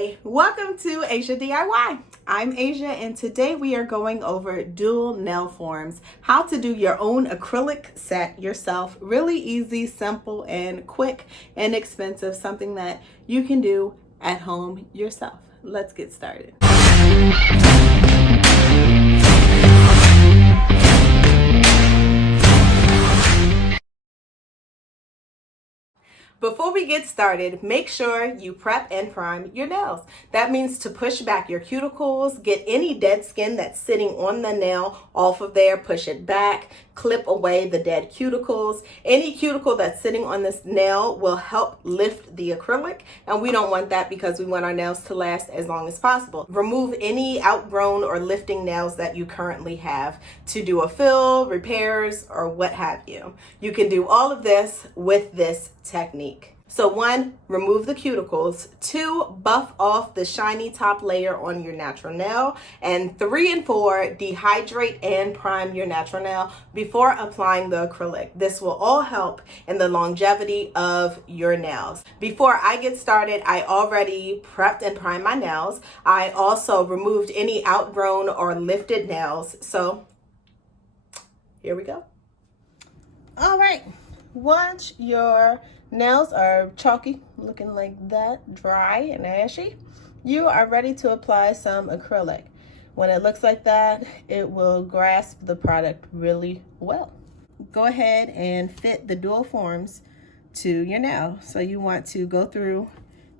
Hi, welcome to AsiaDIY. I'm Asia, and today we are going over dual nail forms, how to do your own acrylic set yourself. Really easy, simple, and quick, inexpensive, something that you can do at home yourself. Let's get started. Before we get started, make sure you prep and prime your nails. That means to push back your cuticles, get any dead skin that's sitting on the nail off of there, push it back, clip away the dead cuticles. Any cuticle that's sitting on this nail will help lift the acrylic, and we don't want that because we want our nails to last as long as possible. Remove any outgrown or lifting nails that you currently have to do a fill, repairs, or what have you. You can do all of this with this technique. So 1, remove the cuticles. 2, buff off the shiny top layer on your natural nail. And 3 and 4, dehydrate and prime your natural nail before applying the acrylic. This will all help in the longevity of your nails. Before I get started, I already prepped and primed my nails. I also removed any outgrown or lifted nails. So here we go. All right, once your nails are chalky, looking like that, dry and ashy, you are ready to apply some acrylic. When it looks like that, it will grasp the product really well. Go ahead and fit the dual forms to your nail. So you want to go through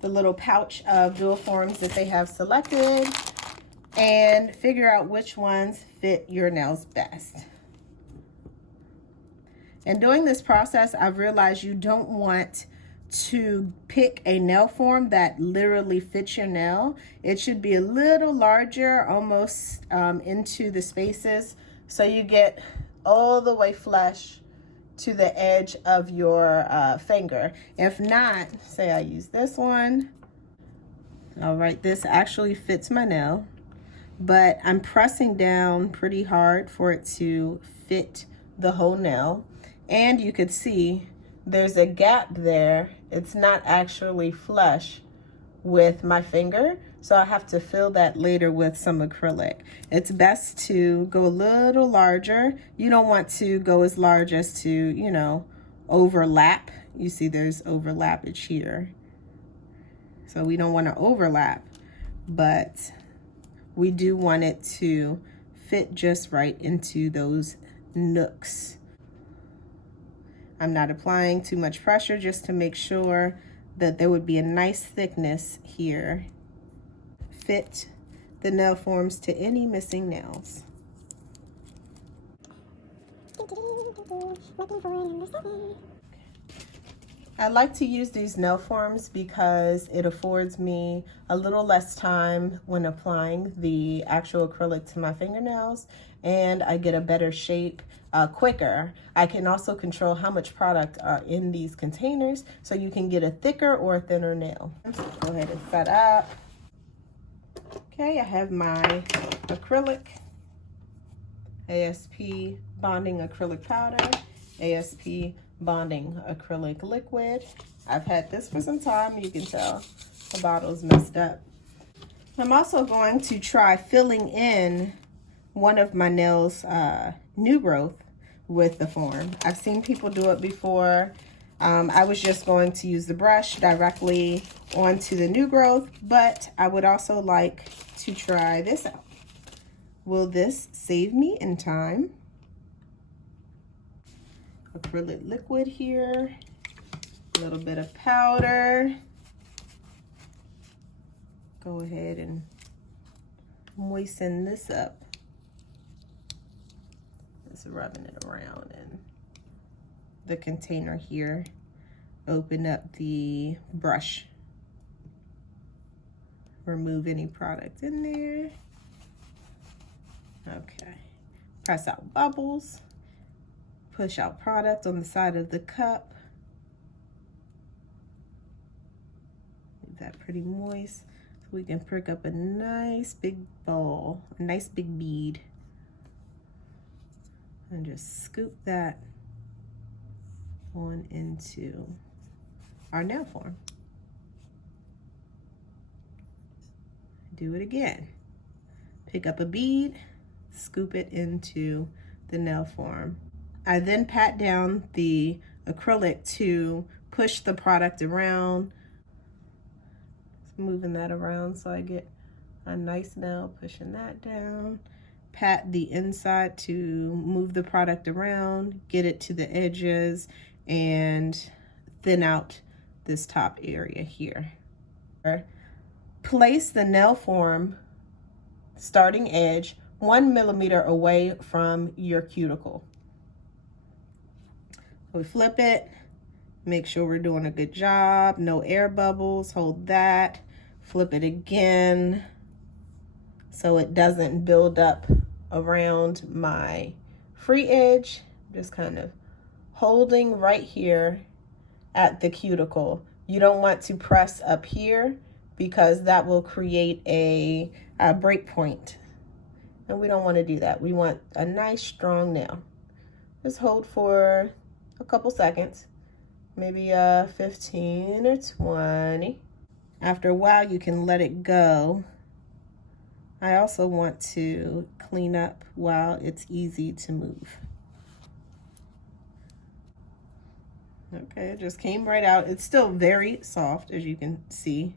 the little pouch of dual forms that they have selected and figure out which ones fit your nails best. And during this process, I've realized you don't want to pick a nail form that literally fits your nail. It should be a little larger, almost into the spaces, so you get all the way flush to the edge of your finger. If not, say I use this one. All right, this actually fits my nail, but I'm pressing down pretty hard for it to fit the whole nail. And you could see there's a gap there. It's not actually flush with my finger, so I have to fill that later with some acrylic. It's best to go a little larger. You don't want to go as large as to, you know, overlap. You see there's overlappage here. So we don't want to overlap, but we do want it to fit just right into those nooks. I'm not applying too much pressure, just to make sure that there would be a nice thickness here. Fit the nail forms to any missing nails. I like to use these nail forms because it affords me a little less time when applying the actual acrylic to my fingernails, and I get a better shape quicker. I can also control how much product are in these containers, so you can get a thicker or a thinner nail. Go ahead and set up. Okay, I have my acrylic, ASP bonding acrylic powder, ASP bonding acrylic liquid. I've had this for some time. You can tell the bottle's messed up. I'm also going to try filling in one of my nails new growth with the form. I've seen people do it before. I was just going to use the brush directly onto the new growth, but I would also like to try this out. Will this save me in time? Acrylic liquid here, a little bit of powder. Go ahead and moisten this up. Just rubbing it around in the container here. Open up the brush. Remove any product in there. Okay. Press out bubbles. Push out product on the side of the cup. Leave that pretty moist so we can prick up a nice big ball, a nice big bead. And just scoop that on into our nail form. do it again. Pick up a bead, scoop it into the nail form. I then pat down the acrylic to push the product around. Just moving that around so I get a nice nail, pushing that down. Pat the inside to move the product around, get it to the edges, and thin out this top area here. Place the nail form starting edge 1 millimeter away from your cuticle. We flip it, make sure we're doing a good job, no air bubbles, hold that, flip it again so it doesn't build up around my free edge. Just kind of holding right here at the cuticle. You don't want to press up here because that will create a break point. And we don't want to do that. We want a nice strong nail. Just hold for a couple seconds, maybe 15 or 20. After a while, you can let it go. I also want to clean up while it's easy to move. Okay, it just came right out. It's still very soft, as you can see,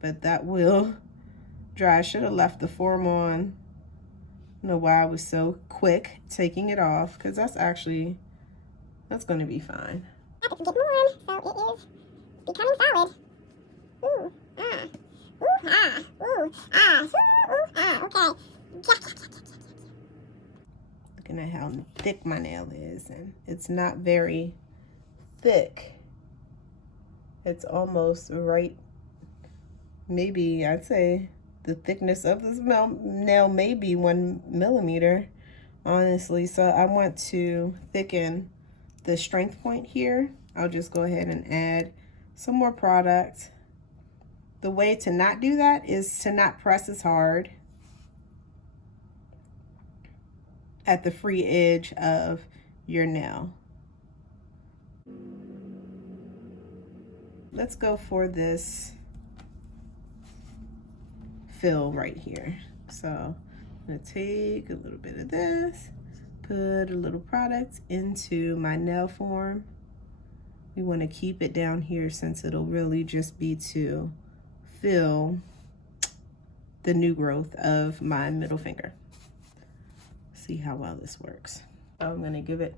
but that will dry. I should have left the form on. I don't know why I was so quick taking it off, because that's going to be fine. It's getting warm, so it is becoming solid. Ooh, ah, ooh, ah, ooh, ah, ooh, ah, okay. Looking at how thick my nail is, and it's not very thick. It's almost right, maybe I'd say the thickness of this nail may be 1 millimeter, honestly. So I want to thicken the strength point here. I'll just go ahead and add some more product. The way to not do that is to not press as hard at the free edge of your nail. Let's go for this fill right here. So I'm gonna take a little bit of this, put a little product into my nail form. We want to keep it down here since it'll really just be to fill the new growth of my middle finger. See how well this works. I'm going to give it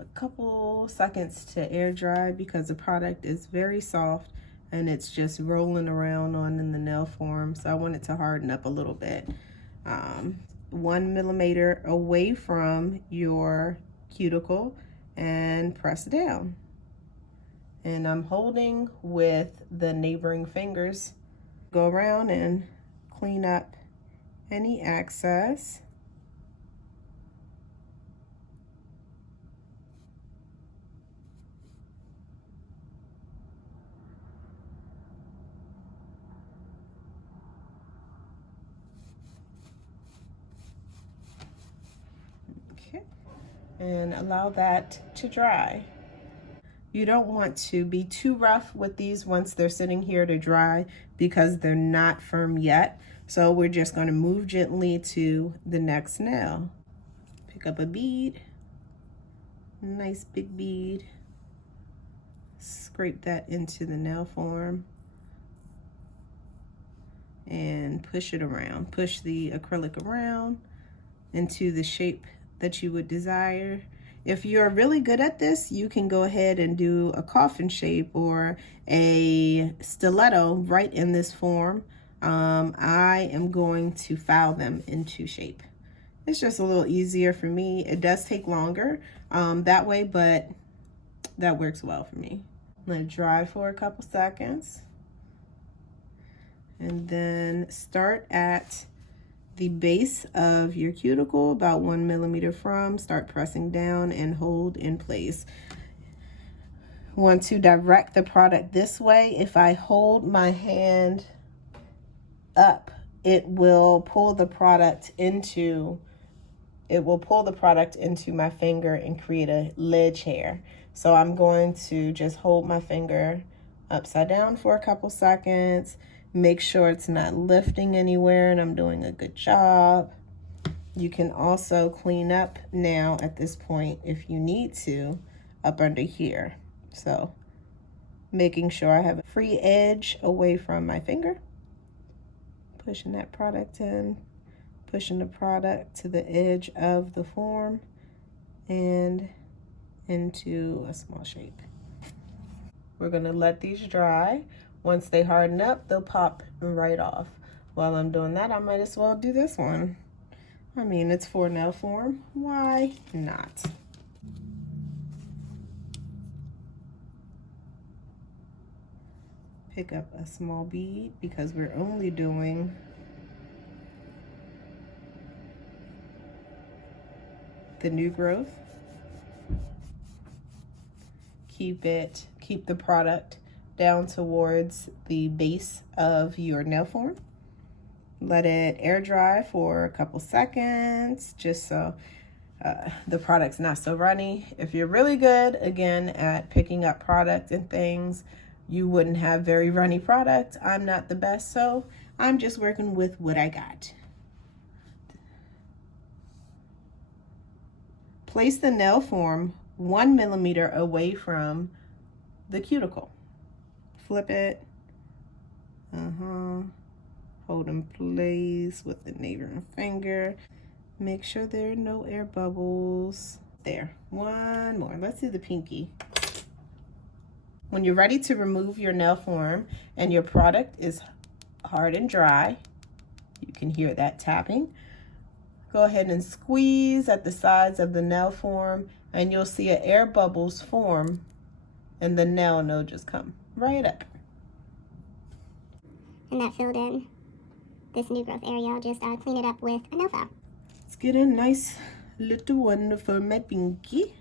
a couple seconds to air dry because the product is very soft and it's just rolling around on in the nail form. So I want it to harden up a little bit. 1 millimeter away from your cuticle and press down. And I'm holding with the neighboring fingers. Go around and clean up any excess. Okay, and allow that to dry. You don't want to be too rough with these once they're sitting here to dry because they're not firm yet. So we're just going to move gently to the next nail. Pick up a bead, nice big bead, scrape that into the nail form and push it around. Push the acrylic around into the shape that you would desire. If you're really good at this, you can go ahead and do a coffin shape or a stiletto right in this form. I am going to file them into shape. It's just a little easier for me. It does take longer that way, but that works well for me. Let it dry for a couple seconds. And then start at the base of your cuticle, about 1 millimeter from. Start pressing down and hold in place. Want to direct the product this way. If I hold my hand up, it will pull the product into my finger and create a ledge hair. So I'm going to just hold my finger upside down for a couple seconds, Make sure it's not lifting anywhere and I'm doing a good job. You can also clean up now at this point if you need to up under here. So making sure I have a free edge away from my finger. Pushing that product in, pushing the product to the edge of the form and into a small shape. We're gonna let these dry. Once they harden up, they'll pop right off. While I'm doing that, I might as well do this one. I mean, it's for nail form. Why not? Pick up a small bead because we're only doing the new growth. Keep the product down towards the base of your nail form. Let it air dry for a couple seconds, just so the product's not so runny. If you're really good, again, at picking up product and things, you wouldn't have very runny product. I'm not the best, so I'm just working with what I got. Place the nail form 1 millimeter away from the cuticle. Flip it. Hold in place with the neighboring finger. Make sure there are no air bubbles. There, one more. Let's do the pinky. When you're ready to remove your nail form and your product is hard and dry, you can hear that tapping. Go ahead and squeeze at the sides of the nail form and you'll see an air bubbles form and the nail will just come right up. And that filled in this new growth area. I'll just clean it up with a nail file. Let's get a nice little one for my pinky.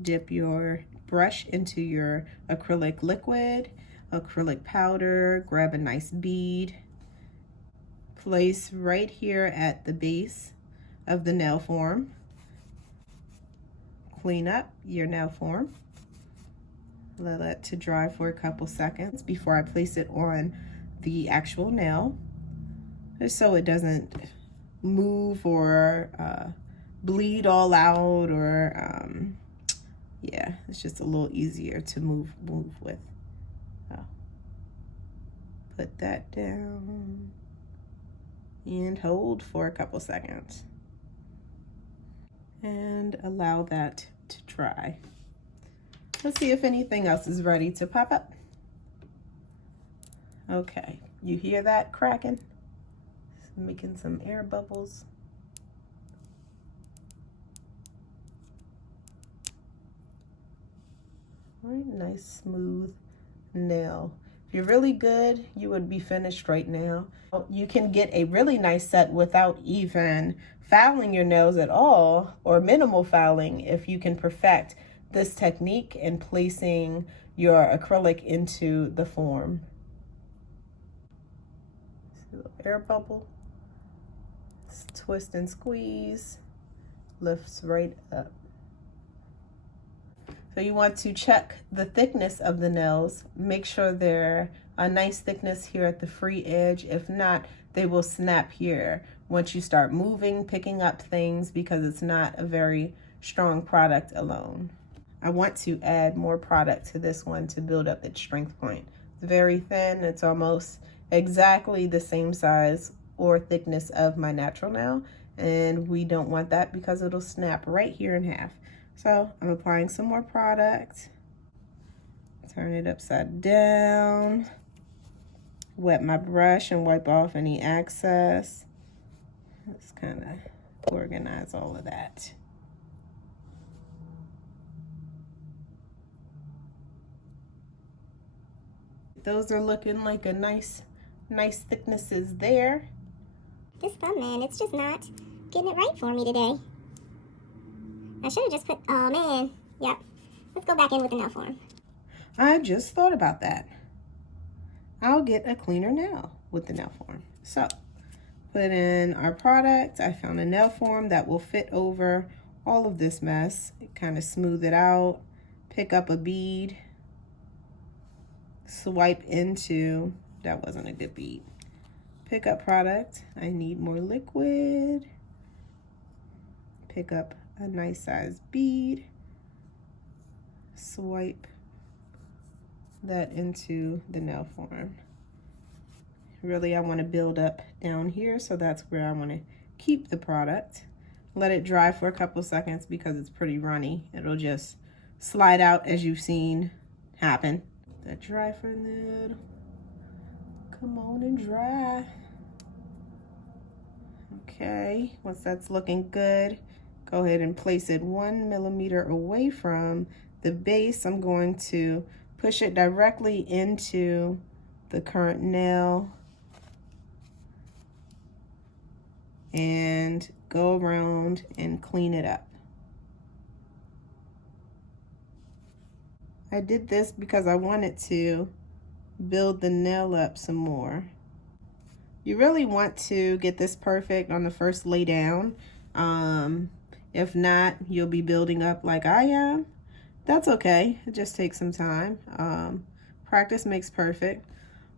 Dip your brush into your acrylic liquid, acrylic powder, grab a nice bead. Place right here at the base of the nail form. Clean up your nail form. Let that to dry for a couple seconds before I place it on the actual nail, just so it doesn't move or bleed all out, or yeah, it's just a little easier to move with. Put that down and hold for a couple seconds and allow that to dry. Let's see if anything else is ready to pop up. Okay, you hear that cracking? It's making some air bubbles. All right, nice smooth nail. If you're really good, you would be finished right now. You can get a really nice set without even filing your nails at all, or minimal filing, if you can perfect this technique in placing your acrylic into the form. See a little air bubble. Twist and squeeze, lifts right up. So you want to check the thickness of the nails. Make sure they're a nice thickness here at the free edge. If not, they will snap here once you start moving, picking up things, because it's not a very strong product alone. I want to add more product to this one to build up its strength point. It's very thin. It's almost exactly the same size or thickness of my natural nail, and we don't want that because it'll snap right here in half. So I'm applying some more product. Turn it upside down. Wet my brush and wipe off any excess. Just kind of organize all of that. Those are looking like a nice thicknesses there. This thumb, man, it's just not getting it right for me today. I should have just put, oh man, yep. Let's go back in with the nail form. I just thought about that. I'll get a cleaner nail with the nail form. So, put in our product. I found a nail form that will fit over all of this mess. Kind of smooth it out. Pick up a bead. Swipe into that wasn't a good bead. Pick up product. I need more liquid. Pick up a nice size bead. Swipe that into the nail form. Really, I want to build up down here, so that's where I want to keep the product. Let it dry for a couple seconds because it's pretty runny. It'll just slide out as you've seen happen. That dry for a little. Come on and dry. Okay, once that's looking good, go ahead and place it 1 millimeter away from the base. I'm going to push it directly into the current nail and go around and clean it up. I did this because I wanted to build the nail up some more. You really want to get this perfect on the first lay down. If not, you'll be building up like I am. That's okay, it just takes some time. Practice makes perfect.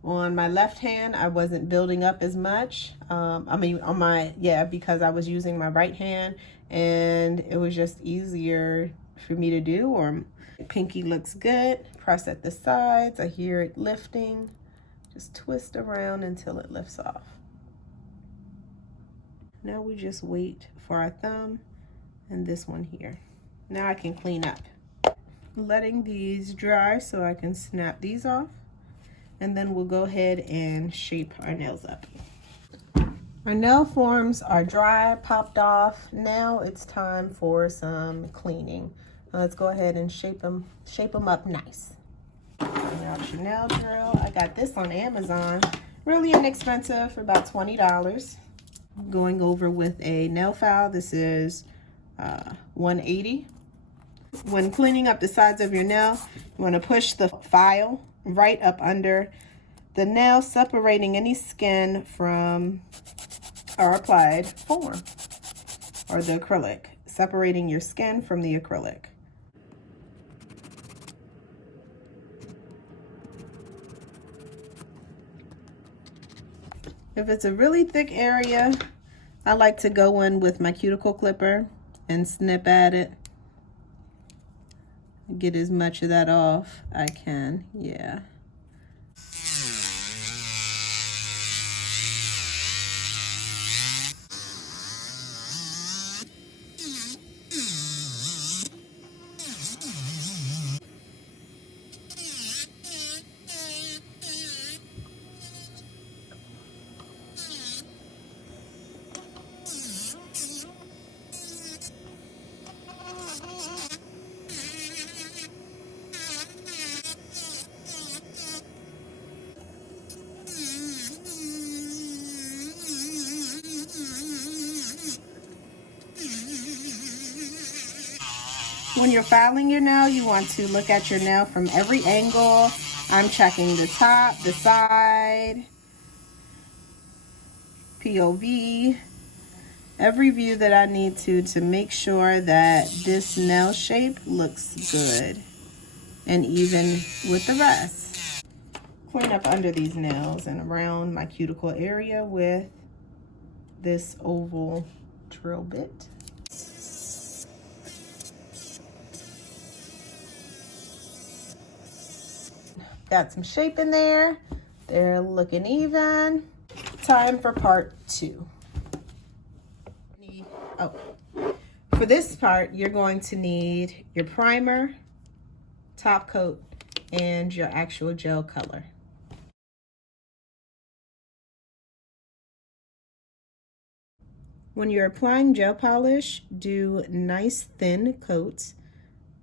On my left hand, I wasn't building up as much. Because I was using my right hand and it was just easier for me to do. Or pinky looks good. Press at the sides, I hear it lifting. Just twist around until it lifts off. Now we just wait for our thumb and this one here. Now I can clean up. Letting these dry so I can snap these off. And then we'll go ahead and shape our nails up. Our nail forms are dry, popped off. Now it's time for some cleaning. Let's go ahead and shape them up nice. Bring out your nail drill. I got this on Amazon. Really inexpensive, for about $20. Going over with a nail file. This is $180. When cleaning up the sides of your nail, you want to push the file right up under the nail, separating any skin from our applied form or the acrylic, separating your skin from the acrylic. If it's a really thick area, I like to go in with my cuticle clipper and snip at it. Get as much of that off I can, yeah. When you're filing your nail, you want to look at your nail from every angle. I'm checking the top, the side, POV, every view that I need to make sure that this nail shape looks good and even with the rest. Clean up under these nails and around my cuticle area with this oval drill bit. Got some shape in there. They're looking even. Time for part 2. For this part, you're going to need your primer, top coat, and your actual gel color. When you're applying gel polish, do nice thin coats.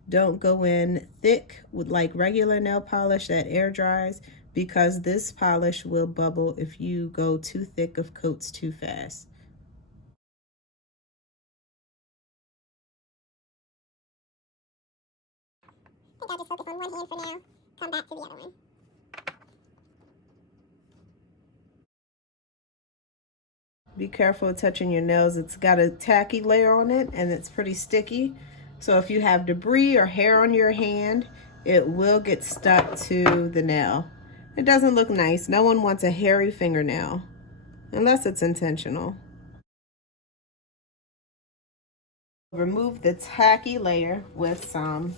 Don't go in thick with like regular nail polish that air dries, because this polish will bubble if you go too thick of coats too fast. I think I'll just focus on one hand for now. Come back to the other one. Be careful touching your nails. It's got a tacky layer on it and it's pretty sticky. So if you have debris or hair on your hand, it will get stuck to the nail. It doesn't look nice. No one wants a hairy fingernail, unless it's intentional. Remove the tacky layer with some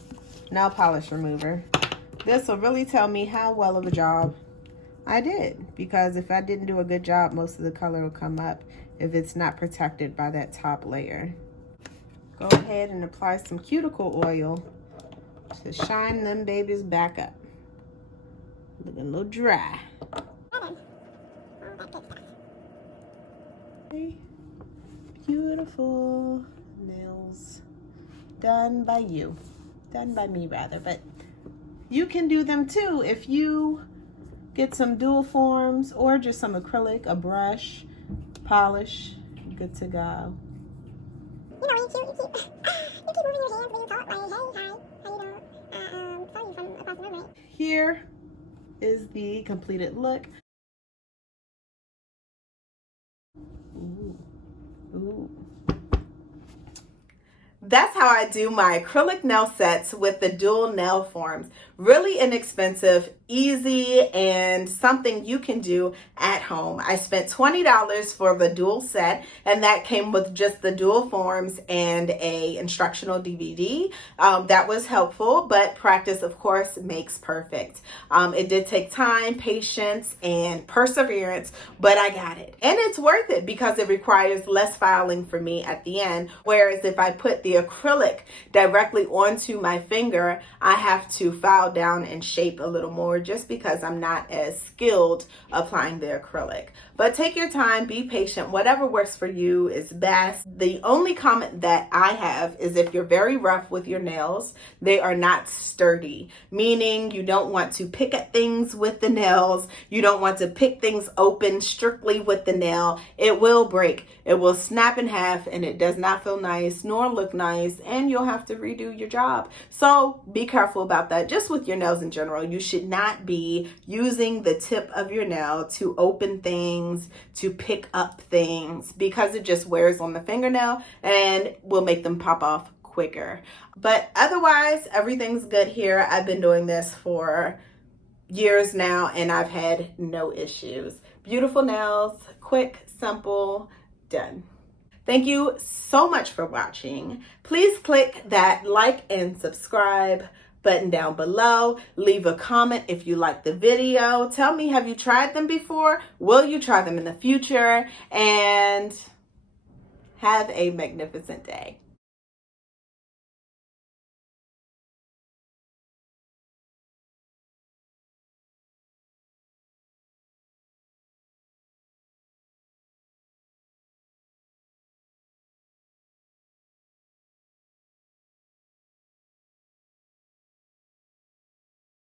nail polish remover. This will really tell me how well of a job I did, because if I didn't do a good job, most of the color will come up if it's not protected by that top layer. Go ahead and apply some cuticle oil to shine them babies back up. Looking a little dry. Beautiful nails done by you. Done by me rather, but you can do them too if you get some dual forms or just some acrylic, a brush, polish, good to go. You know, you keep moving your hands when you talk, like, hey, hi, how you doing? Saw you from across the room, right? Here is the completed look. Ooh. Ooh. That's how I do my acrylic nail sets with the dual nail forms. Really inexpensive, easy, and something you can do at home. I spent $20 for the dual set, and that came with just the dual forms and a instructional DVD. That was helpful, but practice, of course, makes perfect. It did take time, patience, and perseverance, but I got it. And it's worth it because it requires less filing for me at the end, whereas if I put the acrylic directly onto my finger, I have to file down and shape a little more just because I'm not as skilled applying the acrylic. But take your time, be patient. Whatever works for you is best. The only comment that I have is if you're very rough with your nails, they are not sturdy, meaning you don't want to pick at things with the nails. You don't want to pick things open strictly with the nail. It will break. It will snap in half, and it does not feel nice nor look nice, and you'll have to redo your job. So be careful about that. Just with your nails in general, you should not be using the tip of your nail to open things, to pick up things, because it just wears on the fingernail and will make them pop off quicker. But otherwise, everything's good here. I've been doing this for years now, and I've had no issues. Beautiful nails, quick, simple, done. Thank you so much for watching. Please click that like and subscribe button down below. Leave a comment if you like the video. Tell me, have you tried them before? Will you try them in the future? And have a magnificent day.